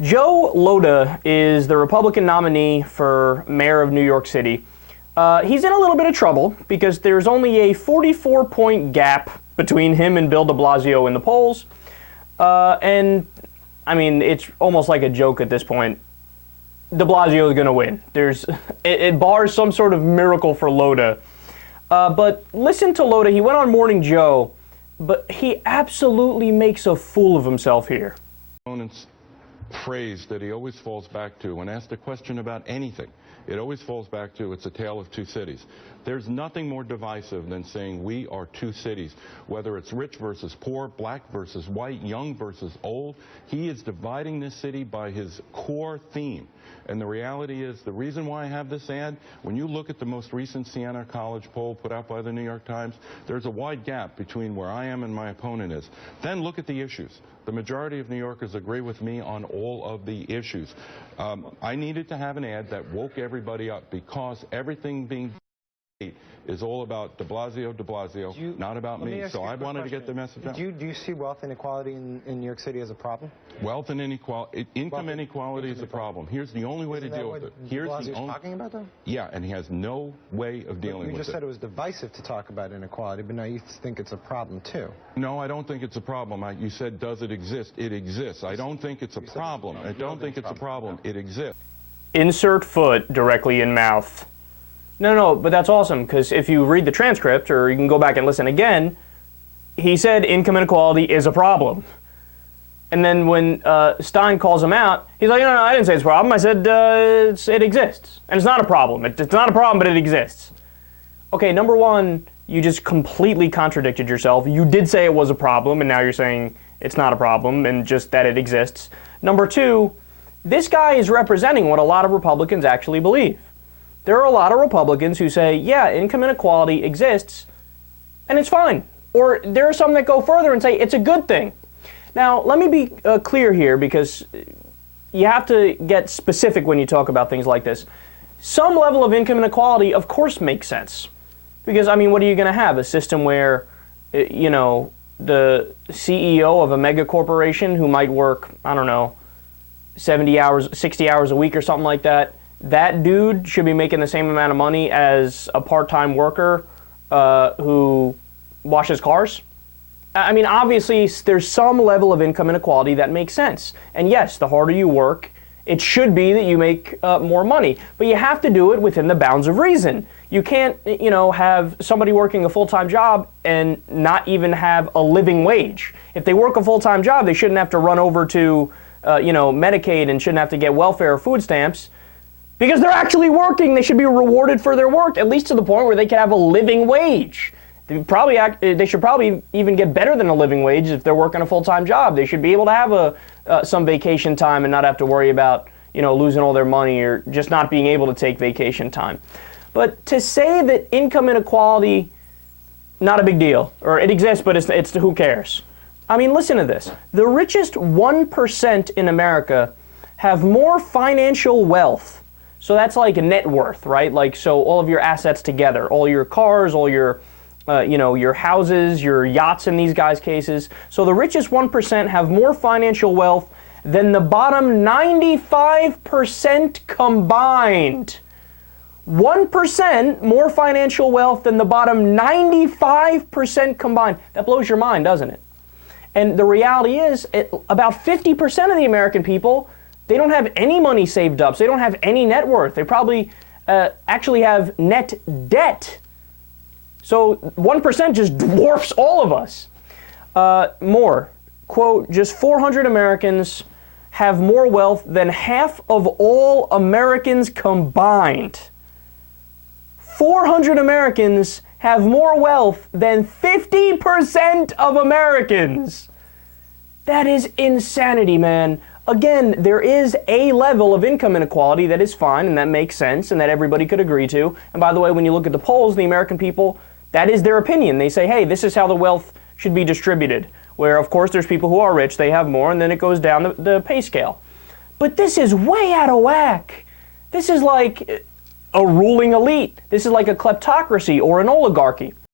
Joe Lhota is the Republican nominee for mayor of New York City. He's in a little bit of trouble because there's only a 44-point gap between him and Bill de Blasio in the polls. And, I mean, it's almost like a joke at this point. De Blasio is going to win. It bars some sort of miracle for Lhota. But listen to Lhota. He went on Morning Joe, but he absolutely makes a fool of himself here. Phrase that he always falls back to when asked a question about anything. It always falls back to, it's a tale of two cities. There's nothing more divisive than saying we are two cities, whether it's rich versus poor, black versus white, young versus old. He is dividing this city by his core theme. And the reality is, the reason why I have this ad, when you look at the most recent Siena College poll put out by the New York Times, there's a wide gap between where I am and my opponent is. Then look at the issues. The majority of New Yorkers agree with me on all of the issues. I needed to have an ad that woke everybody up because everything being is all about de Blasio, not about me. So I wanted to get the message out. Do you see wealth inequality in New York City as a problem? Wealth and inequality, income inequality is a problem. Here's the only way to deal with it. Here's the only talking about that? Yeah, and he has no way of dealing with it. You just said it was divisive to talk about inequality, but now you think it's a problem too. No, I don't think it's a problem. You said, does it exist? It exists. I don't think it's a problem. I don't think it's a problem. It exists. Insert foot directly in mouth. No, but that's awesome, because if you read the transcript, or you can go back and listen again, he said income inequality is a problem. And then when Stein calls him out, he's like, no, I didn't say it's a problem. I said it exists. And it's not a problem. It's not a problem, but it exists. Okay, number one, you just completely contradicted yourself. You did say it was a problem, and now you're saying it's not a problem, and just that it exists. Number two, this guy is representing what a lot of Republicans actually believe. There are a lot of Republicans who say, yeah, income inequality exists, and it's fine. Or there are some that go further and say it's a good thing. Now, let me be clear here, because you have to get specific when you talk about things like this. Some level of income inequality, of course, makes sense. Because, I mean, what are you going to have? A system where, you know, the CEO of a mega corporation who might work, I don't know, 70 hours, 60 hours a week or something like that, that dude should be making the same amount of money as a part-time worker who washes cars? I mean, obviously, there's some level of income inequality that makes sense. And yes, the harder you work, it should be that you make more money. But you have to do it within the bounds of reason. You can't, you know, have somebody working a full-time job and not even have a living wage. If they work a full-time job, they shouldn't have to run over to, you know, Medicaid and shouldn't have to get welfare or food stamps. Because they're actually working, they should be rewarded for their work, at least to the point where they can have a living wage. They should probably even get better than a living wage if they're working a full-time job. They should be able to have some vacation time and not have to worry about, you know, losing all their money or just not being able to take vacation time. But to say that income inequality, not a big deal, or it exists, but it's who cares? I mean, listen to this. The richest 1% in America have more financial wealth. So that's like a net worth, right? Like, so all of your assets together, all your cars, all your, you know, your houses, your yachts in these guys' cases. So the richest 1% have more financial wealth than the bottom 95% combined. 1% more financial wealth than the bottom 95% combined. That blows your mind, doesn't it? And the reality is, about 50% of the American people, they don't have any money saved up, so they don't have any net worth. They probably actually have net debt. So 1% just dwarfs all of us. More, quote, just 400 Americans have more wealth than half of all Americans combined. 400 Americans have more wealth than 50% of Americans. That is insanity, man. Again, there is a level of income inequality that is fine and that makes sense and that everybody could agree to. And by the way, when you look at the polls, the American people, that is their opinion. They say, hey, this is how the wealth should be distributed. Where, of course, there's people who are rich, they have more, and then it goes down the pay scale. But this is way out of whack. This is like a ruling elite. This is like a kleptocracy or an oligarchy.